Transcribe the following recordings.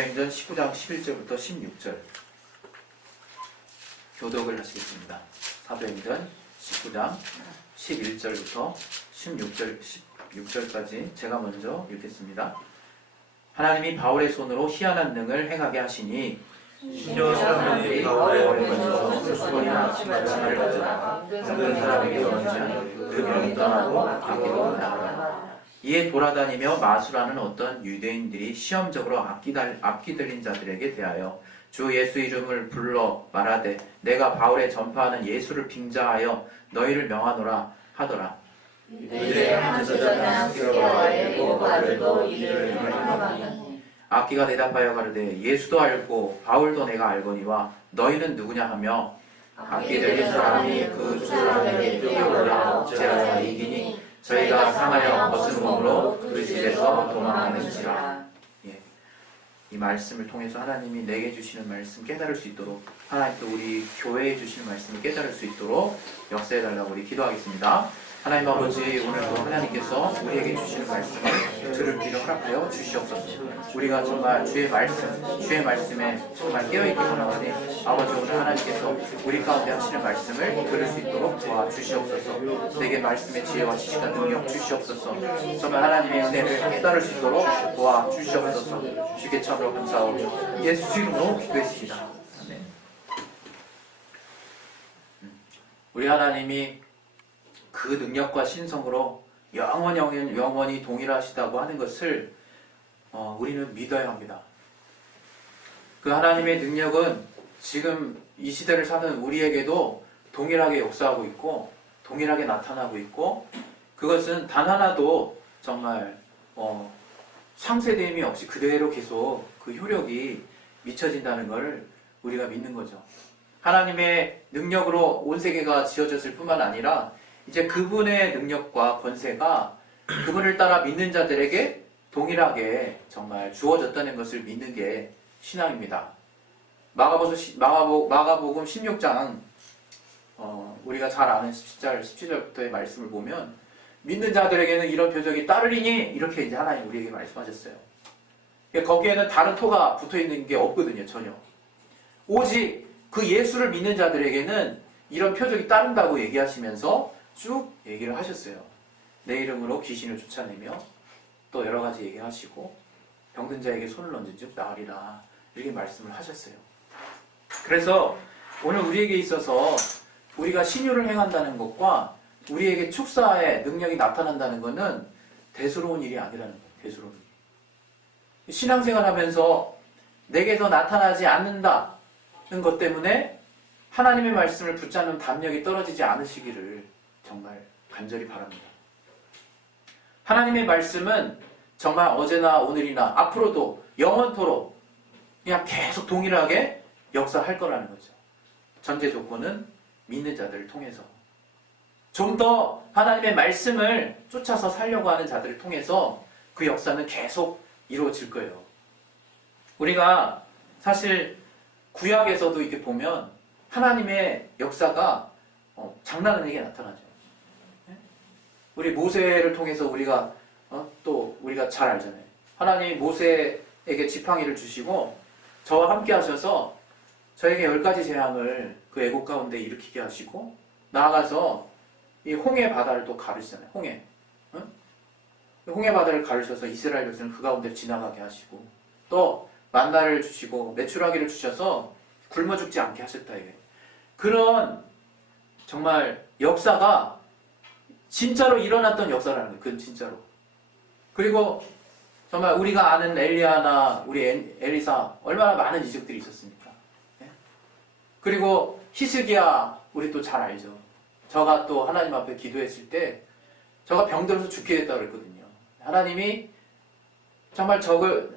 사도행전 19장 11절부터 16절 교독을 하시겠습니다. 사도행전 19장 11절부터 16절까지 제가 먼저 읽겠습니다. 하나님이 바울의 손으로 희한한 능을 행하게 하시니 시리아 사람들이 바울의 머리에서 수건이나 치마를 가져다가 병든 사람에게 던지면 그 병이 떠나고 악기도 나가라. 이에 돌아다니며 마술하는 어떤 유대인들이 시험적으로 악기 들린 자들에게 대하여 주 예수 이름을 불러 말하되 내가 바울에 전파하는 예수를 빙자하여 너희를 명하노라 하더라. 유대인의 한 제자나 스가랴의 두 아들도 이를 명하니 악기가 대답하여 가르되 예수도 알고 바울도 내가 알거니와 너희는 누구냐 하며 악기 들린 사람이 그 두 사람에게 뛰어올라 제가 이기니 저희가 상하여 벗은 몸으로 그 집에서 도망하는지라. 이 말씀을 통해서 하나님이 내게 주시는 말씀 깨달을 수 있도록, 하나님 또 우리 교회에 주시는 말씀을 깨달을 수 있도록 역사해달라고 우리 기도하겠습니다. 하나님 아버지, 오늘도 하나님께서 우리에게 주시는 말씀을 들을 길을 허락하여 주시옵소서. 우리가 정말 주의 말씀에 정말 깨어있기 원하오니 아버지, 오늘 하나님께서 우리 가운데 하시는 말씀을 들을 수 있도록 도와주시옵소서. 내게 말씀의 지혜와 지식과 능력 주시옵소서. 정말 하나님의 은혜를 깨달을 수 있도록 도와주시옵소서. 주께 참으로 감사하오며 예수 이름으로 기도했습니다. 아멘. 우리 하나님이 그 능력과 신성으로 영원히 동일하시다고 하는 것을 우리는 믿어야 합니다. 그 하나님의 능력은 지금 이 시대를 사는 우리에게도 동일하게 역사하고 있고 동일하게 나타나고 있고, 그것은 단 하나도 정말 상쇄됨이 없이 그대로 계속 그 효력이 미쳐진다는 것을 우리가 믿는 거죠. 하나님의 능력으로 온 세계가 지어졌을 뿐만 아니라 이제 그분의 능력과 권세가 그분을 따라 믿는 자들에게 동일하게 정말 주어졌다는 것을 믿는 게 신앙입니다. 마가복음 16장 우리가 잘 아는 17절부터의 말씀을 보면 믿는 자들에게는 이런 표적이 따르리니 이렇게 이제 하나님 우리에게 말씀하셨어요. 거기에는 다른 토가 붙어있는 게 없거든요. 전혀. 오직 그 예수를 믿는 자들에게는 이런 표적이 따른다고 얘기하시면서 쭉 얘기를 하셨어요. 내 이름으로 귀신을 쫓아내며 또 여러 가지 얘기하시고 병든 자에게 손을 얹은 즉 나으리라, 이렇게 말씀을 하셨어요. 그래서 오늘 우리에게 있어서 우리가 신유를 행한다는 것과 우리에게 축사의 능력이 나타난다는 것은 대수로운 일이 아니라는 거예요. 대수로운 일. 신앙생활 하면서 내게서 나타나지 않는다는 것 때문에 하나님의 말씀을 붙잡는 담력이 떨어지지 않으시기를 정말 간절히 바랍니다. 하나님의 말씀은 정말 어제나 오늘이나 앞으로도 영원토록 그냥 계속 동일하게 역사할 거라는 거죠. 전제 조건은 믿는 자들을 통해서, 좀 더 하나님의 말씀을 쫓아서 살려고 하는 자들을 통해서 그 역사는 계속 이루어질 거예요. 우리가 사실 구약에서도 이렇게 보면 하나님의 역사가 장난 아니게 나타나죠. 우리 모세를 통해서 우리가 또 우리가 잘 알잖아요. 하나님이 모세에게 지팡이를 주시고 저와 함께 하셔서 저에게 10가지 재앙을 그 애국 가운데 일으키게 하시고 나아가서 이 홍해 바다를 또 가르시잖아요. 홍해 바다를 가르셔서 이스라엘 백성을 그 가운데 지나가게 하시고 또 만나를 주시고 메추라기를 주셔서 굶어 죽지 않게 하셨다, 이게. 그런 정말 역사가 진짜로 일어났던 역사라는 거예요. 그건 진짜로. 그리고 정말 우리가 아는 엘리야나 우리 엘리사 얼마나 많은 이적들이 있었습니까? 그리고 히스기야 우리 또 잘 알죠. 저가 또 하나님 앞에 기도했을 때 저가 병들어서 죽게 됐다고 그랬거든요. 하나님이 정말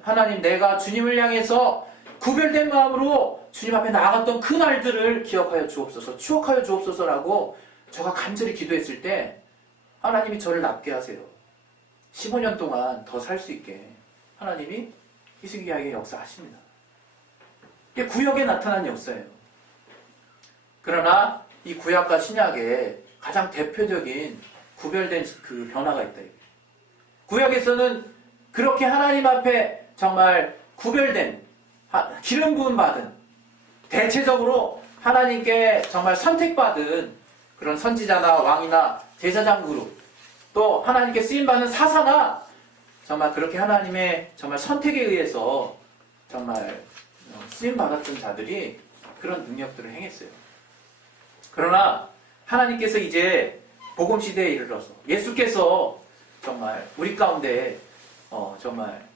하나님 내가 주님을 향해서 구별된 마음으로 주님 앞에 나아갔던 그 날들을 기억하여 주옵소서, 추억하여 주옵소서라고 저가 간절히 기도했을 때 하나님이 저를 낫게 하세요. 15년 동안 더 살 수 있게 하나님이 히스기야에게 역사하십니다. 이게 구약에 나타난 역사예요. 그러나 이 구약과 신약에 가장 대표적인 구별된 그 변화가 있다. 구약에서는 그렇게 하나님 앞에 정말 구별된 기름 부음 받은, 대체적으로 하나님께 정말 선택받은 그런 선지자나 왕이나 제사장 그룹, 또 하나님께 쓰임받는 사사나 정말 그렇게 하나님의 정말 선택에 의해서 정말 쓰임받았던 자들이 그런 능력들을 행했어요. 그러나 하나님께서 이제 복음시대에 이르러서 예수께서 정말 우리 가운데 정말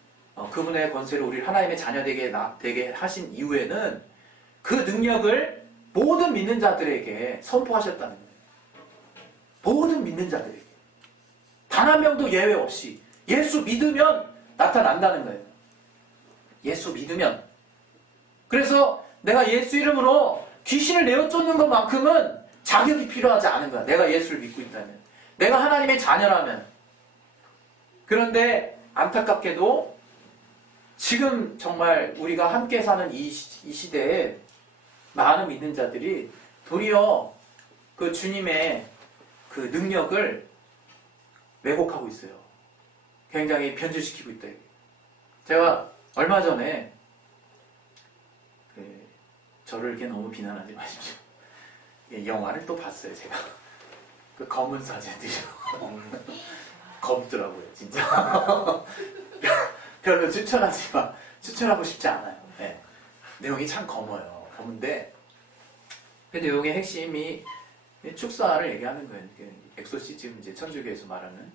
그분의 권세로 우리를 하나님의 자녀 되게 하신 이후에는 그 능력을 모든 믿는 자들에게 선포하셨다는 거예요. 모든 믿는 자들에게. 단 한 명도 예외 없이 예수 믿으면 나타난다는 거예요. 예수 믿으면. 그래서 내가 예수 이름으로 귀신을 내어 쫓는 것만큼은 자격이 필요하지 않은 거야. 내가 예수를 믿고 있다면. 내가 하나님의 자녀라면. 그런데 안타깝게도 지금 정말 우리가 함께 사는 이 시대에 많은 믿는 자들이 도리어 그 주님의 그 능력을 왜곡하고 있어요. 굉장히 변질시키고 있다. 제가 얼마 전에 저를 이렇게 너무 비난하지 마십시오. 영화를 또 봤어요, 제가. 그 검은 사제들이요. 검더라고요, 진짜. 별로 추천하고 싶지 않아요. 네. 내용이 참 검어요. 검은데, 그 내용의 핵심이 축사를 얘기하는 거예요. 엑소시즘, 이제 천주교에서 말하는.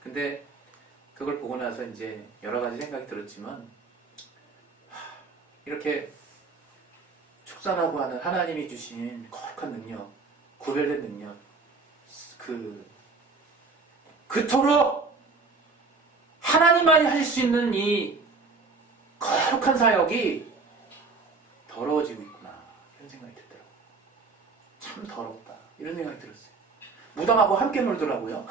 근데 그걸 보고 나서 이제 여러 가지 생각이 들었지만, 이렇게 축사라고 하는 하나님이 주신 거룩한 능력, 구별된 능력, 그토록 하나님만이 하실 수 있는 이 거룩한 사역이 더러워지고 있구나, 이런 생각이 들더라고요. 참 더럽다, 이런 생각이 들었어요. 무당하고 함께 놀더라고요.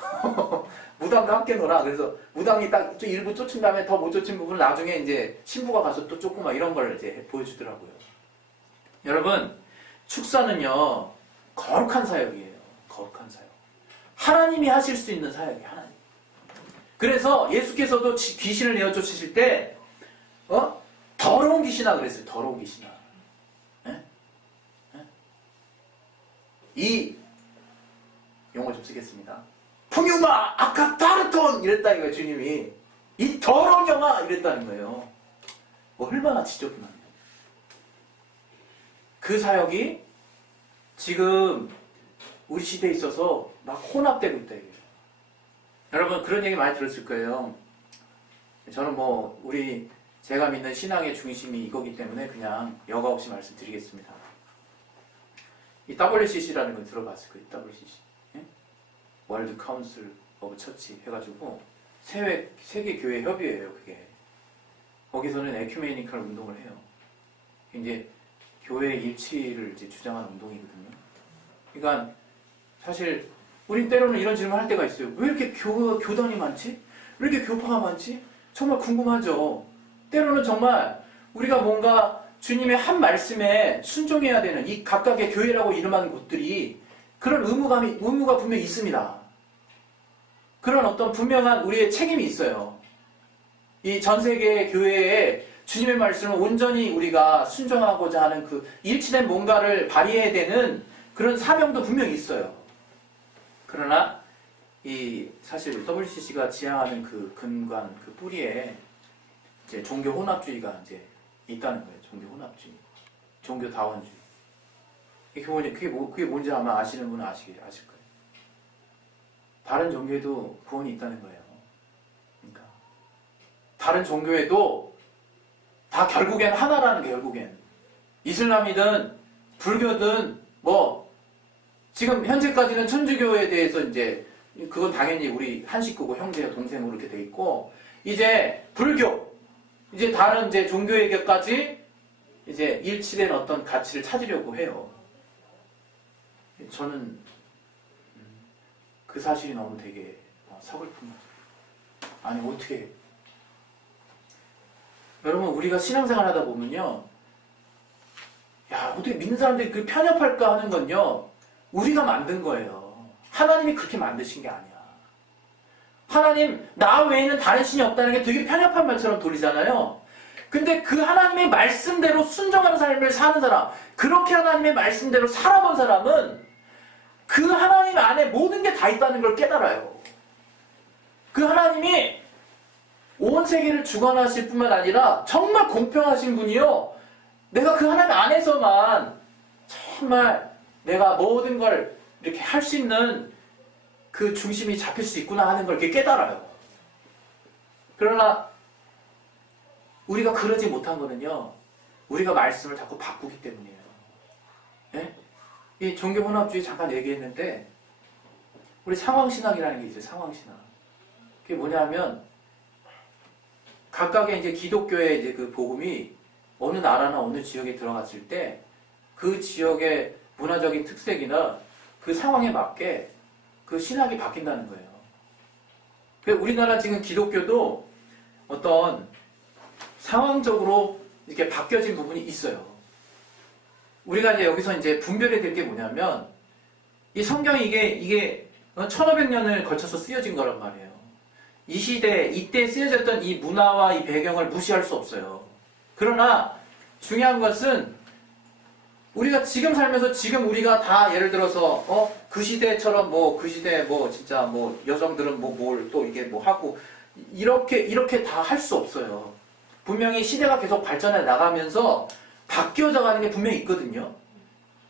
무당과 함께 놀아. 그래서 무당이 딱 일부 쫓은 다음에 더 못 쫓은 부분을 나중에 이제 신부가 가서 또 쫓고 막 이런 걸 이제 보여주더라고요. 여러분, 축사는요, 거룩한 사역이에요. 거룩한 사역. 하나님이 하실 수 있는 사역이에요, 하나님. 그래서 예수께서도 귀신을 내어 쫓으실 때, 더러운 귀신아 그랬어요. 더러운 귀신아. 에? 이 용어 좀 쓰겠습니다. 풍유마 아카타르톤 이랬다 이거예요, 주님이. 이 더러운 영아 이랬다는 거예요. 얼마나 지저분하냐. 그 사역이 지금 우리 시대에 있어서 막 혼합되고 있다 이거예요. 여러분, 그런 얘기 많이 들었을 거예요. 저는 제가 믿는 신앙의 중심이 이거기 때문에 그냥 여과 없이 말씀드리겠습니다. 이 WCC라는 거 들어봤을 거예요. WCC. 월드 카운슬 오브 처치 해가지고 세계 교회 협의회예요, 그게. 거기서는 에큐메니컬 운동을 해요. 이제 교회 일치를 이제 주장하는 운동이거든요. 그러니까 사실 우린 때로는 이런 질문을 할 때가 있어요. 왜 이렇게 교단이 많지? 왜 이렇게 교파가 많지? 정말 궁금하죠. 때로는 정말 우리가 뭔가 주님의 한 말씀에 순종해야 되는 이 각각의 교회라고 이름하는 곳들이 그런 의무가 분명히 있습니다. 그런 어떤 분명한 우리의 책임이 있어요. 이 전 세계 교회에 주님의 말씀을 온전히 우리가 순종하고자 하는 그 일치된 뭔가를 발휘해야 되는 그런 사명도 분명히 있어요. 그러나 사실 WCC가 지향하는 그 근간, 그 뿌리에 이제 종교 혼합주의가 이제 있다는 거예요. 종교 혼합주의, 종교 다원주의. 그게 뭔지 아마 아시는 분은 아실 거예요. 다른 종교에도 구원이 있다는 거예요. 그러니까 다른 종교에도 다 결국엔 하나라는 게, 결국엔 이슬람이든 불교든 지금 현재까지는 천주교에 대해서 이제 그건 당연히 우리 한 식구고 형제와 동생으로 이렇게 돼 있고, 이제 불교, 이제 다른 이제 종교에게까지 이제 일치된 어떤 가치를 찾으려고 해요. 저는 그 사실이 너무 되게 서글픈 거죠. 아니, 어떻게. 여러분, 우리가 신앙생활 하다 보면요, 어떻게 믿는 사람들이 그 편협할까 하는 건요, 우리가 만든 거예요. 하나님이 그렇게 만드신 게 아니야. 하나님, 나 외에는 다른 신이 없다는 게 되게 편협한 말처럼 들리잖아요. 근데 그 하나님의 말씀대로 순종하는 삶을 사는 사람, 그렇게 하나님의 말씀대로 살아본 사람은 그 하나님 안에 모든 게 다 있다는 걸 깨달아요. 그 하나님이 온 세계를 주관하실 뿐만 아니라 정말 공평하신 분이요. 내가 그 하나님 안에서만 정말 내가 모든 걸 이렇게 할 수 있는 그 중심이 잡힐 수 있구나 하는 걸 이렇게 깨달아요. 그러나 우리가 그러지 못한 거는요, 우리가 말씀을 자꾸 바꾸기 때문이에요. 예? 이 종교혼합주의 잠깐 얘기했는데, 우리 상황신학이라는 게 있어요. 상황신학. 그게 뭐냐면 각각의 이제 기독교의 이제 그 복음이 어느 나라나 어느 지역에 들어갔을 때 그 지역의 문화적인 특색이나 그 상황에 맞게 그 신학이 바뀐다는 거예요. 그래서 우리나라 지금 기독교도 어떤 상황적으로 이렇게 바뀌어진 부분이 있어요. 우리가 이제 여기서 이제 분별해야 될 게 뭐냐면, 이 성경이 이게 1500년을 걸쳐서 쓰여진 거란 말이에요. 이 시대, 이때 쓰여졌던 이 문화와 이 배경을 무시할 수 없어요. 그러나 중요한 것은 우리가 지금 살면서 지금 우리가 다 예를 들어서 그 시대처럼 그 시대 진짜 여성들은 뭘 또 이게 하고 이렇게 다 할 수 없어요. 분명히 시대가 계속 발전해 나가면서 바뀌어져 가는 게 분명히 있거든요.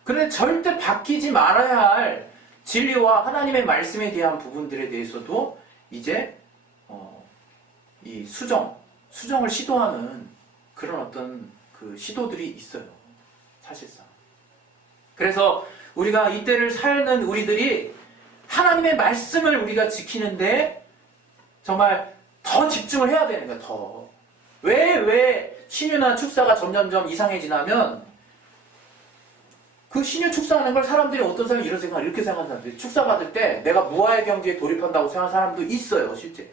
그런데 절대 바뀌지 말아야 할 진리와 하나님의 말씀에 대한 부분들에 대해서도 이제 이 수정을 시도하는 그런 어떤 그 시도들이 있어요. 사실상. 그래서 우리가 이때를 사는 우리들이 하나님의 말씀을 우리가 지키는데 정말 더 집중을 해야 되는 거야. 더. 왜 신유나 축사가 점점점 이상해지냐면, 그 신유 축사하는 걸 사람들이 어떤 사람이 이렇게 생각하는 사람들이, 축사 받을 때 내가 무아의 경지에 돌입한다고 생각하는 사람도 있어요. 실제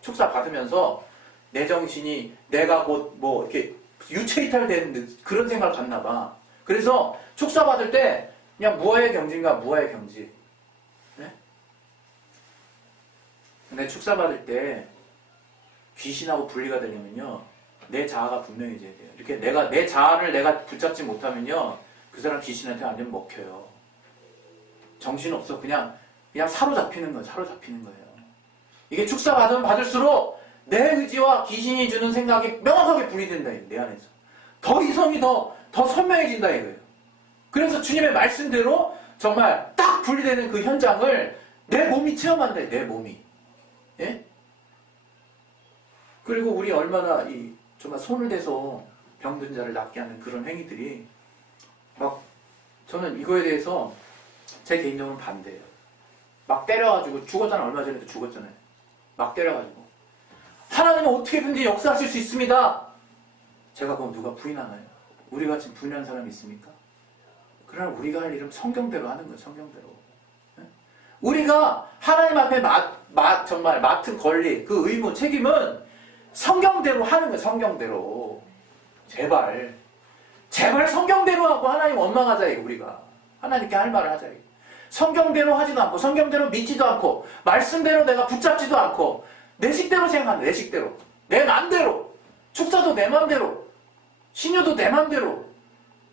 축사 받으면서 내 정신이 내가 곧 이렇게 유체이탈되는 그런 생각을 갖나 봐. 그래서 축사 받을 때 그냥 무아의 경지인가 무아의 경지. 네? 근데 축사 받을 때 귀신하고 분리가 되려면요, 내 자아가 분명해져야 돼요. 이렇게 내 자아를 내가 붙잡지 못하면요, 그 사람 귀신한테 완전 먹혀요. 정신없어. 그냥 사로잡히는 거예요. 이게 축사 받으면 받을수록 내 의지와 귀신이 주는 생각이 명확하게 분리된다, 내 안에서. 더 이성이 더 선명해진다, 이거예요. 그래서 주님의 말씀대로 정말 딱 분리되는 그 현장을 내 몸이 체험한다, 내 몸이. 예? 그리고 우리 얼마나 정말 손을 대서 병든 자를 낫게 하는 그런 행위들이 저는 이거에 대해서 제 개인적으로 반대예요. 막 때려가지고 죽었잖아요. 얼마 전에도 죽었잖아요. 막 때려가지고. 하나님은 어떻게든지 역사하실 수 있습니다. 제가 그럼 누가 부인하나요? 우리가 지금 부인하는 사람이 있습니까? 그러나 우리가 할 일은 성경대로 하는 거예요. 성경대로. 네? 우리가 하나님 앞에 정말 맡은 권리, 그 의무, 책임은 성경대로 하는 거예요. 성경대로. 제발 성경대로 하고 하나님 원망하자, 우리가. 하나님께 할 말을 하자. 성경대로 하지도 않고, 성경대로 믿지도 않고, 말씀대로 내가 붙잡지도 않고, 내 식대로 생각한다, 내 식대로. 내 맘대로. 축사도 내 맘대로. 신유도 내 맘대로.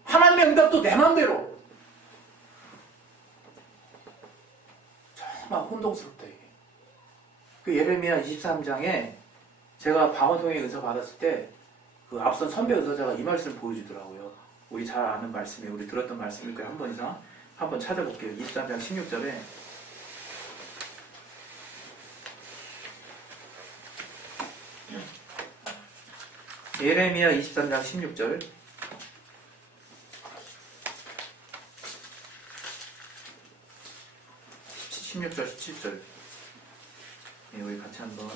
하나님의 응답도 내 맘대로. 정말 혼동스럽다, 이게. 그 예레미야 23장에 제가 방언통에 은사 받았을 때, 그 앞선 선배 의사자가 이 말씀을 보여주더라고요. 우리 잘 아는 말씀이에요. 우리 들었던 말씀일 거예요. 한번 찾아볼게요. 23장 16절에 예레미야 23장 16절 16절 17절 우리 같이 한번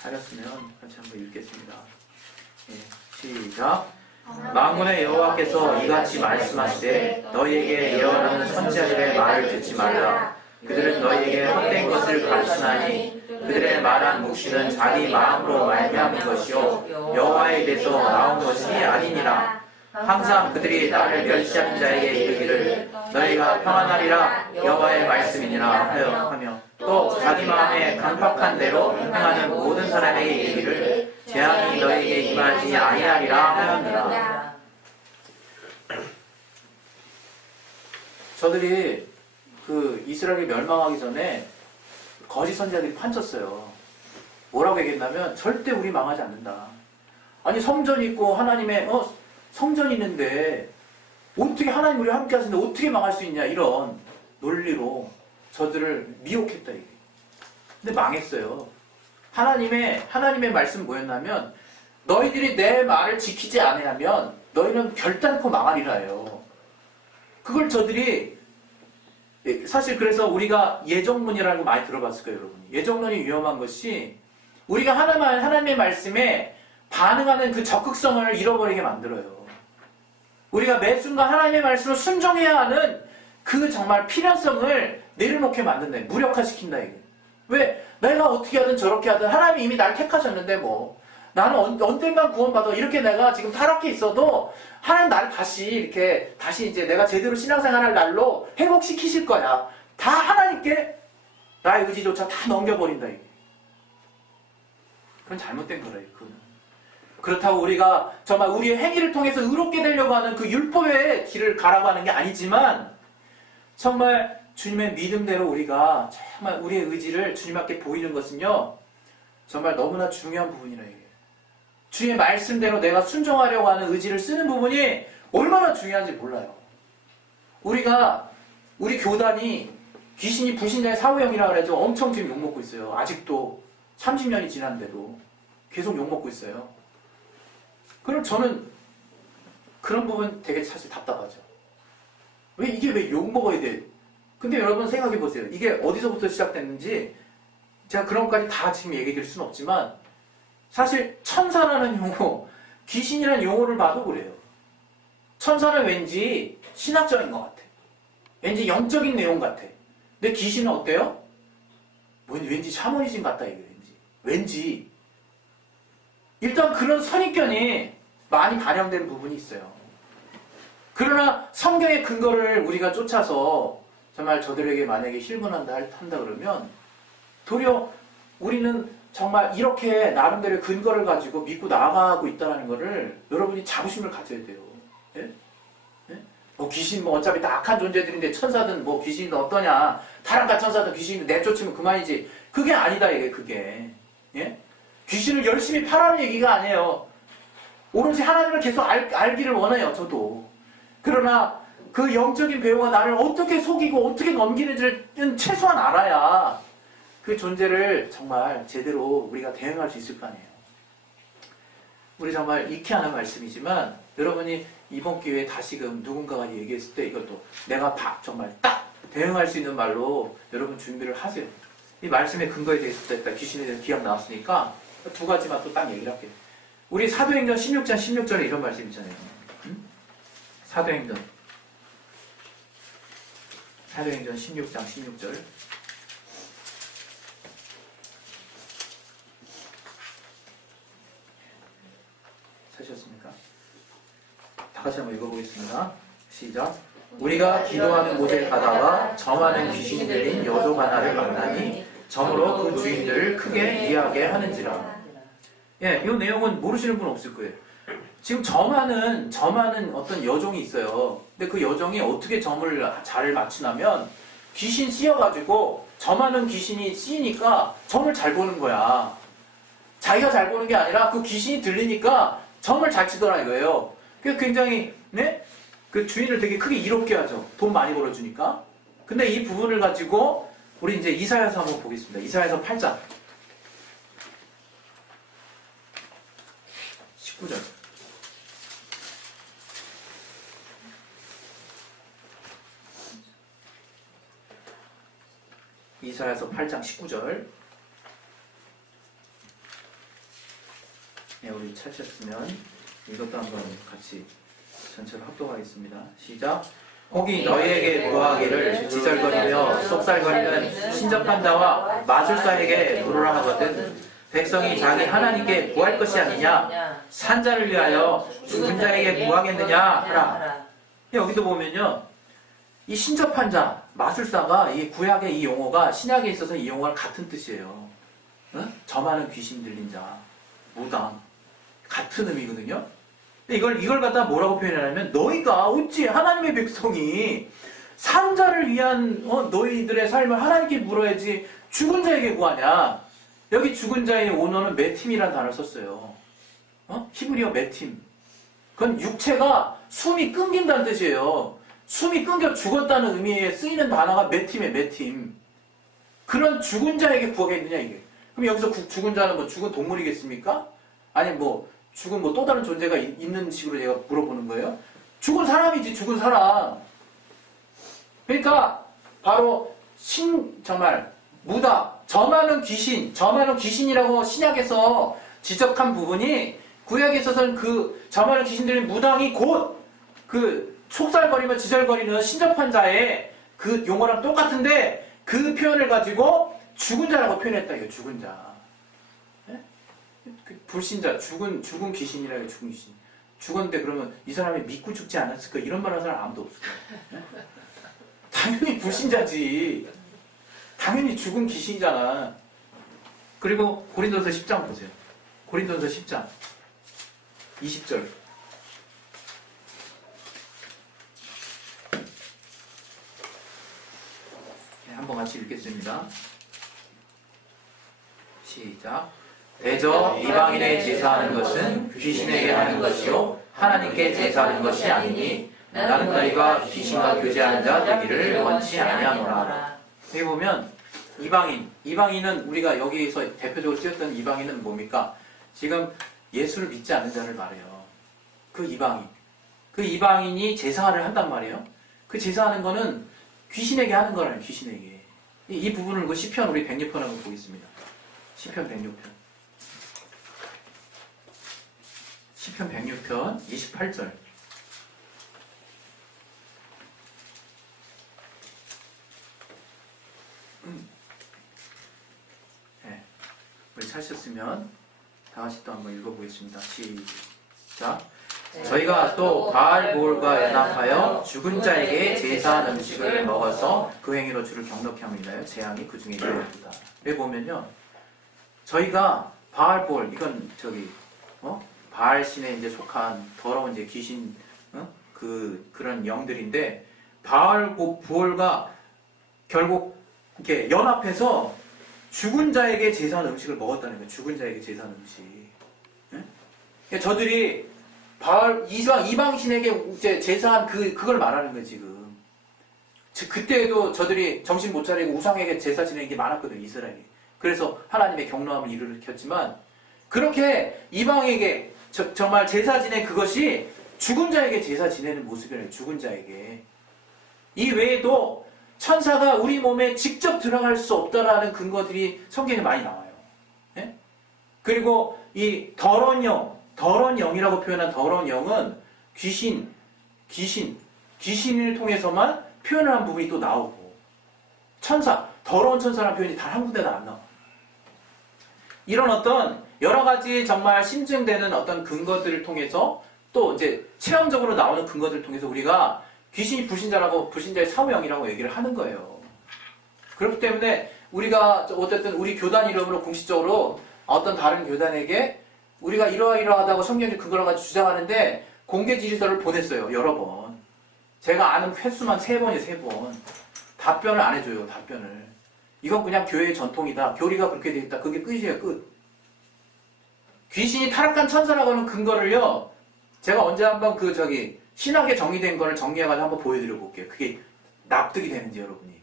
하였으면 같이 한번 읽겠습니다. 시작. 만군의 여호와께서 이같이 말씀하시되 너희에게 예언하는 선지자들의 말을 듣지 말라. 그들은 너희에게 헛된 것을 가르치나니 그들의 말한 묵시는 자기 마음으로 말미암은 것이요 여호와에 대해서 나온 것이 아니니라. 항상 그들이 나를 멸시하는 자에게 이르기를 너희가 평안하리라 여호와의 말씀이니라 하며 또 자기 마음에 강팍한 대로 행하는 모든 사람에게 이르기를 재앙이 너에게 임하지 아니하리라 하였느라. 저들이 그 이스라엘이 멸망하기 전에 거짓 선지자들이 판쳤어요. 뭐라고 얘기했냐면 절대 우리 망하지 않는다. 아니 성전이 있고 하나님의 성전이 있는데 어떻게 하나님 우리와 함께 하시는데 어떻게 망할 수 있냐, 이런 논리로 저들을 미혹했다 이게. 근데 망했어요. 하나님의 말씀은 뭐였냐면 너희들이 내 말을 지키지 아니하면 너희는 결단코 망하리라요. 그걸 저들이 사실 그래서 우리가 예정론이라는 거 많이 들어봤을 거예요, 여러분. 예정론이 위험한 것이 우리가 하나님의 말씀에 반응하는 그 적극성을 잃어버리게 만들어요. 우리가 매 순간 하나님의 말씀을 순종해야 하는 그 정말 필요성을 내려놓게 만든다. 무력화시킨다 이게. 왜? 내가 어떻게 하든 저렇게 하든 하나님이 이미 날 택하셨는데 뭐 나는 언젠간 구원받아 이렇게 내가 지금 타락해 있어도 하나님 나를 다시 이제 내가 제대로 신앙생활할 날로 회복시키실 거야. 다 하나님께 나의 의지조차 다 넘겨버린다 이게. 그건 잘못된 거라 그거는. 그렇다고 우리가 정말 우리의 행위를 통해서 의롭게 되려고 하는 그 율법의 길을 가라고 하는 게 아니지만 정말 주님의 믿음대로 우리가 정말 우리의 의지를 주님 앞에 보이는 것은요 정말 너무나 중요한 부분이라 이게. 주의 말씀대로 내가 순종하려고 하는 의지를 쓰는 부분이 얼마나 중요한지 몰라요. 우리 교단이 귀신이 불신자의 사후형이라 그래서 엄청 지금 욕먹고 있어요. 아직도 30년이 지났는데도 계속 욕먹고 있어요. 그럼 저는 그런 부분 되게 사실 답답하죠. 왜 욕먹어야 돼? 근데 여러분 생각해 보세요. 이게 어디서부터 시작됐는지 제가 그런 것까지 다 지금 얘기해 드릴 수는 없지만 사실 천사라는 용어, 귀신이라는 용어를 봐도 그래요. 천사는 왠지 신학적인 것 같아. 왠지 영적인 내용 같아. 근데 귀신은 어때요? 왠지 샤머니즘 같다 이게 왠지. 일단 그런 선입견이 많이 반영되는 부분이 있어요. 그러나 성경의 근거를 우리가 쫓아서 정말 저들에게 만약에 힐문한다 그러면 도리어 우리는 정말 이렇게 나름대로 근거를 가지고 믿고 나아가고 있다는 것을 여러분이 자부심을 가져야 돼요. 예? 예? 귀신 어차피 다 악한 존재들인데 천사든 귀신이든 어떠냐, 타락한 천사든 귀신이든 내쫓으면 그만이지. 그게 아니다 이게 그게. 예? 귀신을 열심히 파라는 얘기가 아니에요. 오로지 하나님을 계속 알기를 원해요 저도. 그러나 그 영적인 배우가 나를 어떻게 속이고 어떻게 넘기는지를 최소한 알아야 그 존재를 정말 제대로 우리가 대응할 수 있을 거 아니에요. 우리 정말 익히 하는 말씀이지만 여러분이 이번 기회에 다시금 누군가가 얘기했을 때 이것도 내가 정말 딱 대응할 수 있는 말로 여러분 준비를 하세요. 이 말씀의 근거에 대해서 일단 귀신에 대한 기약 나왔으니까 두 가지만 또 딱 얘기를 할게요. 우리 사도행전 16장 16절에 이런 말씀 있잖아요. 사도행전 16장 16절. 찾으셨습니까? 다 같이 한번 읽어보겠습니다. 시작. 우리가 기도하는 곳에 가다가 점하는 귀신이 들린 여종 하나를 만나니 점으로 그 주인들을 크게 이해하게 하는지라. 예, 이 내용은 모르시는 분 없을 거예요. 지금 점하는 어떤 여종이 있어요. 근데 그 여종이 어떻게 점을 잘 맞추냐면 귀신 씌어가지고 점하는 귀신이 씌이니까 점을 잘 보는 거야. 자기가 잘 보는 게 아니라 그 귀신이 들리니까 점을 잘 치더라 이거예요. 그래서 굉장히 그 주인을 되게 크게 이롭게 하죠. 돈 많이 벌어주니까. 근데 이 부분을 가지고 우리 이제 이사야서 한번 보겠습니다. 이사야서 8장 19절. 이사야서 8장 19절. 네, 우리 찾으셨으면 이것도 한번 같이 전체로 합독하겠습니다. 시작. 혹이 너희에게 구하기를 지절거리며 속살거리는 신접한 자와 마술사에게 물으라 하거든 백성이 자기 하나님께 구할 것이 아니냐 산자를 위하여 죽은 자에게 구하겠느냐 하라. 여기도 보면요 이 신접한 자, 마술사가 이 구약의 이 용어가 신약에 있어서 이 용어가 같은 뜻이에요. 응? 점하는 귀신 들린 자. 무당. 같은 의미거든요. 근데 이걸 갖다 뭐라고 표현하냐면, 너희가 어찌 하나님의 백성이 산자를 위한 너희들의 삶을 하나님께 물어야지 죽은 자에게 구하냐. 여기 죽은 자의 원어는 메팀이라는 단어를 썼어요. 히브리어 메팀. 그건 육체가 숨이 끊긴다는 뜻이에요. 숨이 끊겨 죽었다는 의미에 쓰이는 단어가 메팀이에요. 메팀. 그런 죽은 자에게 구하겠느냐 이게. 그럼 여기서 죽은 자는 뭐 죽은 동물이겠습니까? 아니 뭐 죽은 뭐 또 다른 존재가 있는 식으로 제가 물어보는 거예요. 죽은 사람이지, 죽은 사람. 그러니까 바로 정말 무다, 점하는 귀신이라고 신약에서 지적한 부분이 구약에 있어서는 그 점하는 귀신들의 무당이 곧 그 속살거리며 지절거리는 신접한 자의 그 용어랑 똑같은데 그 표현을 가지고 죽은 자라고 표현했다 이거. 죽은 자. 네? 그 불신자, 죽은 귀신이라 해요. 죽은 귀신. 죽었는데 그러면 이 사람이 믿고 죽지 않았을까? 이런 말 하는 사람 아무도 없을 거예요. 네? 당연히 불신자지. 당연히 죽은 귀신이잖아. 그리고 고린도서 10장 보세요. 고린도서 10장 20절. 네, 한번 같이 읽겠습니다. 시작. 대저 이방인의 제사하는 것은 귀신에게 하는 것이요 하나님께 제사하는 것이 아니니 나는 너희가 귀신과 교제하는 자 되기를 원치 아니하노라. 여기 보면 이방인은 우리가 여기서 대표적으로 쓰였던 이방인은 뭡니까? 지금 예수를 믿지 않는 자를 말해요. 그 이방인이 제사를 한단 말이에요. 그 제사하는 거는 귀신에게 하는 거라요. 귀신에게. 이 부분을 그 시편 우리 106편 한번 보겠습니다. 시편 106편. 시편 106편 28절. 네. 우리 찾으셨으면 다 같이 또 한번 읽어보겠습니다. 시작. 저희가 또 바알볼과 연합하여 죽은 자에게 제사한 음식을 먹어서 그 행위로 주를 경넉히 함이나요? 재앙이 그 중에 일어납니다. 여기 보면요, 저희가 바알볼, 이건 바알 신에 이제 속한 더러운 이제 귀신, 그런 영들인데, 바알볼과 결국 이렇게 연합해서 죽은 자에게 제사한 음식을 먹었다는 거예요. 죽은 자에게 제사한 음식. 네? 저들이 이방신에게 이제 제사한 그걸 말하는 거예요, 지금. 그때에도 저들이 정신 못 차리고 우상에게 제사 지내는 게 많았거든요, 이스라엘이. 그래서 하나님의 경노함을 일으켰지만, 그렇게 이방에게 정말 제사 지낸 그것이 죽은 자에게 제사 지내는 모습이래요, 죽은 자에게. 이 외에도 천사가 우리 몸에 직접 들어갈 수 없다라는 근거들이 성경에 많이 나와요. 네? 그리고 이 더러운 영이라고 표현한 더러운 영은 귀신을 통해서만 표현을 한 부분이 또 나오고, 더러운 천사라는 표현이 단 한 군데도 안 나와요. 이런 어떤 여러 가지 정말 심증되는 어떤 근거들을 통해서 또 이제 체험적으로 나오는 근거들을 통해서 우리가 귀신이 불신자의 사무형이라고 얘기를 하는 거예요. 그렇기 때문에 우리가 어쨌든 우리 교단 이름으로 공식적으로 어떤 다른 교단에게 우리가 이러이러하다고 성경적 근거를 가지고 주장하는데 공개 질의서를 보냈어요. 여러 번. 제가 아는 횟수만 3번이에요. 3번. 답변을 안 해줘요. 답변을. 이건 그냥 교회의 전통이다. 교리가 그렇게 돼 있다. 그게 끝이에요. 끝. 귀신이 타락한 천사라고 하는 근거를요, 제가 언제 한번 신학에 정의된 거를 정리해가지고 한번 보여드려 볼게요. 그게 납득이 되는지, 여러분이.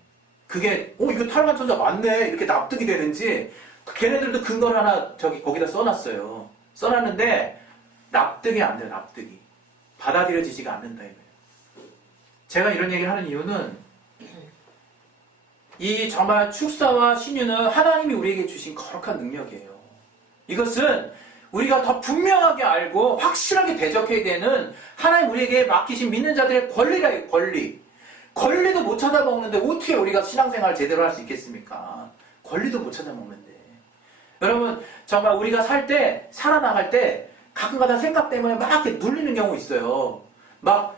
그게, 이거 타락한 천사 맞네. 이렇게 납득이 되는지, 걔네들도 근거를 하나 거기다 써놨어요. 써놨는데, 납득이 안 돼요, 납득이. 받아들여지지가 않는다, 이거예요. 제가 이런 얘기를 하는 이유는, 이 정말 축사와 신유는 하나님이 우리에게 주신 거룩한 능력이에요. 이것은 우리가 더 분명하게 알고 확실하게 대적해야 되는 하나님 우리에게 맡기신 믿는 자들의 권리라요, 권리. 권리도 못 찾아먹는데 어떻게 우리가 신앙생활을 제대로 할 수 있겠습니까? 권리도 못 찾아먹는데. 여러분, 정말 우리가 살아나갈 때 가끔가다 생각 때문에 막 이렇게 눌리는 경우 있어요. 나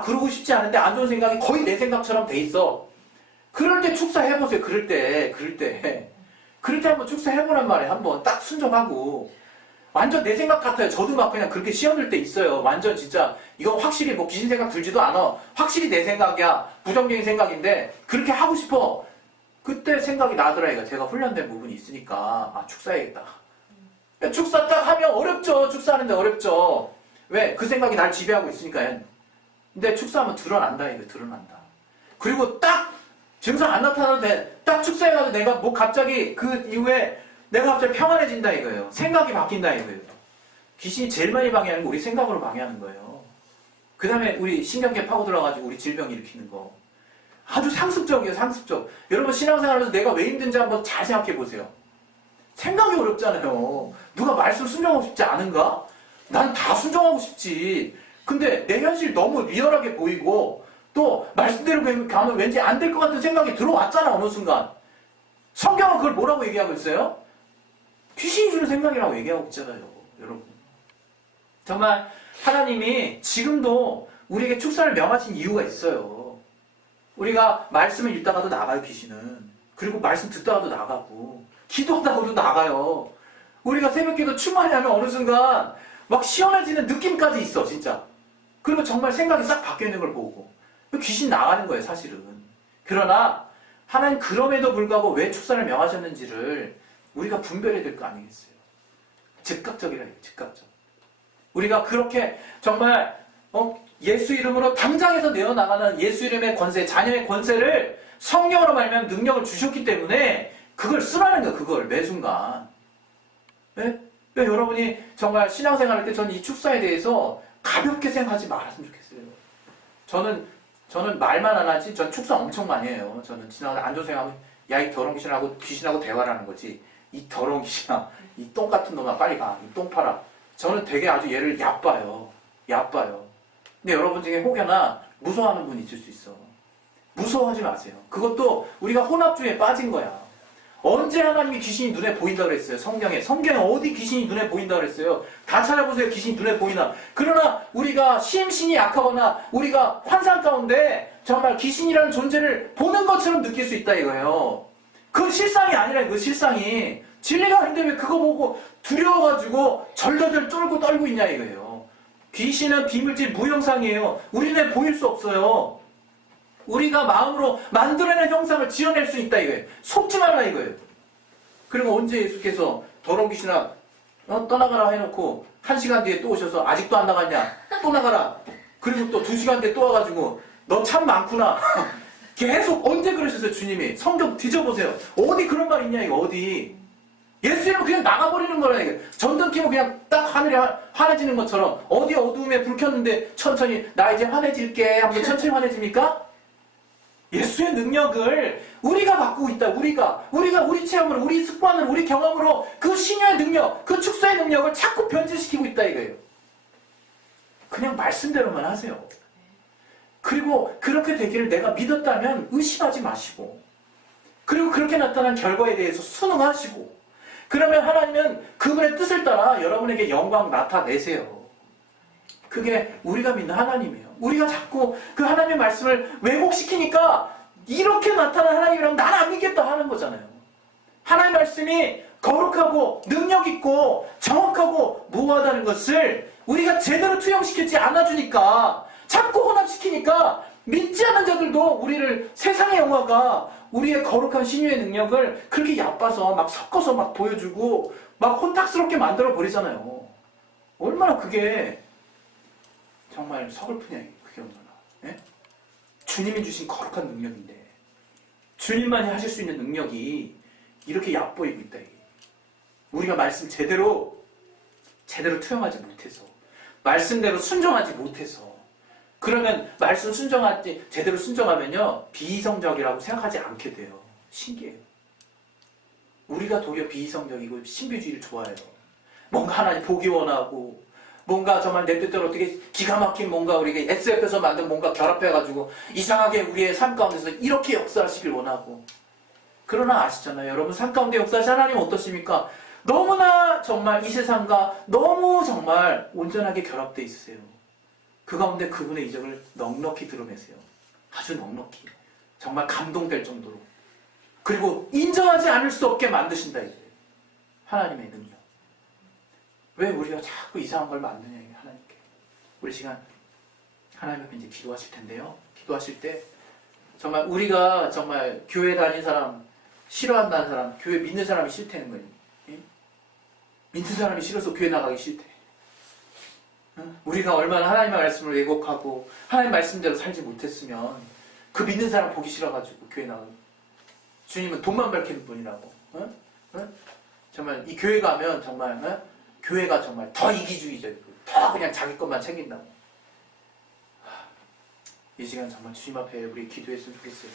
그러고 싶지 않은데 안 좋은 생각이 거의 내 생각처럼 돼 있어. 그럴 때 축사해보세요. 그럴 때 한번 축사해보란 말이에요. 한번 딱 순종하고. 완전 내 생각 같아요. 저도 막 그냥 그렇게 시험 들 때 있어요. 완전 진짜 이건 확실히 뭐 귀신 생각 들지도 않아. 확실히 내 생각이야. 부정적인 생각인데 그렇게 하고 싶어. 그때 생각이 나더라. 이거 제가 훈련된 부분이 있으니까 아 축사해야겠다. 축사 딱 하면 어렵죠. 축사하는데 어렵죠. 왜? 그 생각이 날 지배하고 있으니까요. 근데 축사하면 드러난다. 이거 드러난다. 그리고 딱 증상 안 나타나도 돼. 딱 축사해가지고 내가 뭐 갑자기 그 이후에 내가 갑자기 평안해진다 이거예요. 생각이 바뀐다 이거예요. 귀신이 제일 많이 방해하는 거 우리 생각으로 방해하는 거예요. 그 다음에 우리 신경계 파고 들어가지고 우리 질병 일으키는 거. 아주 상습적이에요. 상습적. 여러분 신앙생활에서 내가 왜 힘든지 한번 잘 생각해 보세요. 생각이 어렵잖아요. 누가 말씀 순종하고 싶지 않은가? 난 다 순종하고 싶지. 근데 내 현실 너무 리얼하게 보이고 또 말씀대로 가면 왠지 안 될 것 같은 생각이 들어왔잖아. 어느 순간. 성경은 그걸 뭐라고 얘기하고 있어요? 귀신이 주는 생각이라고 얘기하고 있잖아요. 여러분. 정말 하나님이 지금도 우리에게 축사를 명하신 이유가 있어요. 우리가 말씀을 읽다가도 나가요. 귀신은. 그리고 말씀 듣다가도 나가고 기도하다가도 나가요. 우리가 새벽기도 충만히 하면 어느 순간 막 시원해지는 느낌까지 있어. 진짜. 그리고 정말 생각이 싹 바뀌는 걸 보고 귀신 나가는 거예요. 사실은. 그러나 하나님 그럼에도 불구하고 왜 축사를 명하셨는지를 우리가 분별해야 될 거 아니겠어요? 즉각적이라 해요. 즉각적. 우리가 그렇게 정말 예수 이름으로 당장에서 내어나가는 예수 이름의 권세, 자녀의 권세를 성령으로 말미암아 능력을 주셨기 때문에 그걸 쓰라는 거예요. 그걸 매 순간. 네? 그러니까 여러분이 정말 신앙생활 할 때 저는 이 축사에 대해서 가볍게 생각하지 말았으면 좋겠어요. 저는 말만 안 하지 전 축사 엄청 많이 해요. 저는 지나가다 안 좋은 생각하면 야 이 더러운 귀신하고 대화를 하는 거지. 이 더러운 귀신아, 이 똥 같은 놈아 빨리 가. 이 똥 팔아. 저는 되게 아주 얘를 얕봐요. 근데 여러분 중에 혹여나 무서워하는 분이 있을 수 있어. 무서워하지 마세요. 그것도 우리가 혼합주의에 빠진 거야. 언제 하나님이 귀신이 눈에 보인다 그랬어요? 성경에 어디 귀신이 눈에 보인다 그랬어요? 다 찾아보세요. 귀신이 눈에 보이나. 그러나 우리가 심신이 약하거나 우리가 환상 가운데 정말 귀신이라는 존재를 보는 것처럼 느낄 수 있다 이거예요. 그건 실상이 아니라 그 실상이 진리가 아닌데 왜 그거 보고 두려워가지고 절더절 쫄고 떨고 있냐 이거예요. 귀신은 비물질 무형상이에요. 우리는 보일 수 없어요. 우리가 마음으로 만들어낸 형상을 지어낼 수 있다 이거예요. 속지 말라 이거예요. 그리고 언제 예수께서 더러운 귀신아 떠나가라 해놓고 1시간 뒤에 또 오셔서 아직도 안 나갔냐? 또 나가라. 그리고 또 2시간 뒤에 또 와가지고 너 참 많구나. 계속 언제 그러셨어요 주님이? 성경 뒤져보세요. 어디 그런 말 있냐 이거 어디. 예수님은 그냥 나가버리는 거라 이게. 전등 켜면 그냥 딱 하늘이 환해지는 것처럼 어디 어두움에 불 켰는데 천천히 나 이제 환해질게 하면 천천히 환해집니까? 예수의 능력을 우리가 바꾸고 있다. 우리가 우리 체험으로 우리 습관으로 우리 경험으로 그 신유의 능력 그 축사의 능력을 자꾸 변질시키고 있다 이거예요. 그냥 말씀대로만 하세요. 그리고 그렇게 되기를 내가 믿었다면 의심하지 마시고 그리고 그렇게 나타난 결과에 대해서 순응하시고 그러면 하나님은 그분의 뜻을 따라 여러분에게 영광 나타내세요. 그게 우리가 믿는 하나님이에요. 우리가 자꾸 그 하나님의 말씀을 왜곡시키니까 이렇게 나타난 하나님이라면 난 안 믿겠다 하는 거잖아요. 하나님의 말씀이 거룩하고 능력있고 정확하고 무하다는 것을 우리가 제대로 투영시키지 않아주니까 자꾸 혼합시키니까 믿지 않는 자들도 우리를 세상의 영화가 우리의 거룩한 신유의 능력을 그렇게 얕봐서 막 섞어서 막 보여주고 막 혼탁스럽게 만들어 버리잖아요. 얼마나 그게 정말 서글프냐 그게 얼마나. 예? 주님이 주신 거룩한 능력인데 주님만이 하실 수 있는 능력이 이렇게 얕보이고 있다. 이게. 우리가 말씀 제대로 투영하지 못해서 말씀대로 순종하지 못해서 그러면 말씀 제대로 순종하면요 비이성적이라고 생각하지 않게 돼요. 신기해요. 우리가 도리어 비이성적이고 신비주의를 좋아해요. 뭔가 하나님 보기 원하고 뭔가 정말 내 뜻대로 어떻게 기가 막힌 뭔가 우리가 SF에서 만든 뭔가 결합해가지고 이상하게 우리의 삶 가운데서 이렇게 역사하시길 원하고 그러나 아시잖아요. 여러분 삶 가운데 역사하신 하나님 어떠십니까? 너무나 정말 이 세상과 너무 정말 온전하게 결합되어 있으세요. 그 가운데 그분의 이적을 넉넉히 드러내세요. 아주 넉넉히. 정말 감동될 정도로. 그리고 인정하지 않을 수 없게 만드신다 이거예요. 하나님의 능력. 왜 우리가 자꾸 이상한 걸 만드냐, 이게 하나님께. 우리 시간 하나님 앞에 이제 기도하실 텐데요. 기도하실 때 정말 우리가 정말 교회 다닌 사람, 싫어한다는 사람, 교회 믿는 사람이 싫다는 거예요. 예? 믿는 사람이 싫어서 교회 나가기 싫대. 우리가 얼마나 하나님의 말씀을 왜곡하고 하나님 말씀대로 살지 못했으면 그 믿는 사람 보기 싫어가지고 교회 나가고. 주님은 돈만 밝히는 분이라고. 정말 이 교회 가면 정말 교회가 정말 더 이기주의적이고 더 그냥 자기 것만 챙긴다고. 이 시간 정말 주님 앞에 우리 기도했으면 좋겠어요.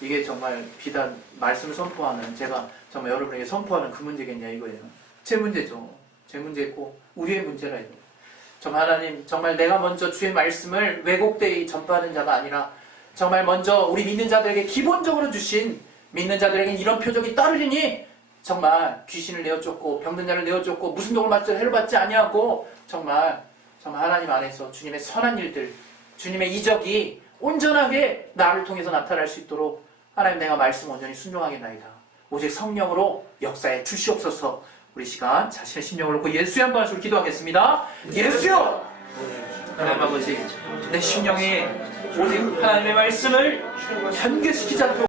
이게 정말 비단 말씀을 선포하는, 제가 정말 여러분에게 선포하는 그 문제겠냐 이거예요. 제 문제죠. 제 문제고 우리의 문제라 이거예요. 정말 하나님, 정말 내가 먼저 주의 말씀을 왜곡되이 전파하는 자가 아니라 정말 먼저 우리 믿는 자들에게 기본적으로 주신, 믿는 자들에게 이런 표적이 따르리니 정말 귀신을 내어쫓고 병든 자를 내어쫓고 무슨 독을 맞지 해를 받지 아니하고 정말 하나님 안에서 주님의 선한 일들, 주님의 이적이 온전하게 나를 통해서 나타날 수 있도록 하나님, 내가 말씀 온전히 순종하게 나이다. 오직 성령으로 역사에 주시옵소서. 우리 시간 자신의 심령을 놓고 예수의 한 번씩 기도하겠습니다. 예수여! 하나님 아버지, 내 심령에 오직 하나님의 말씀을 현계시키지 않도록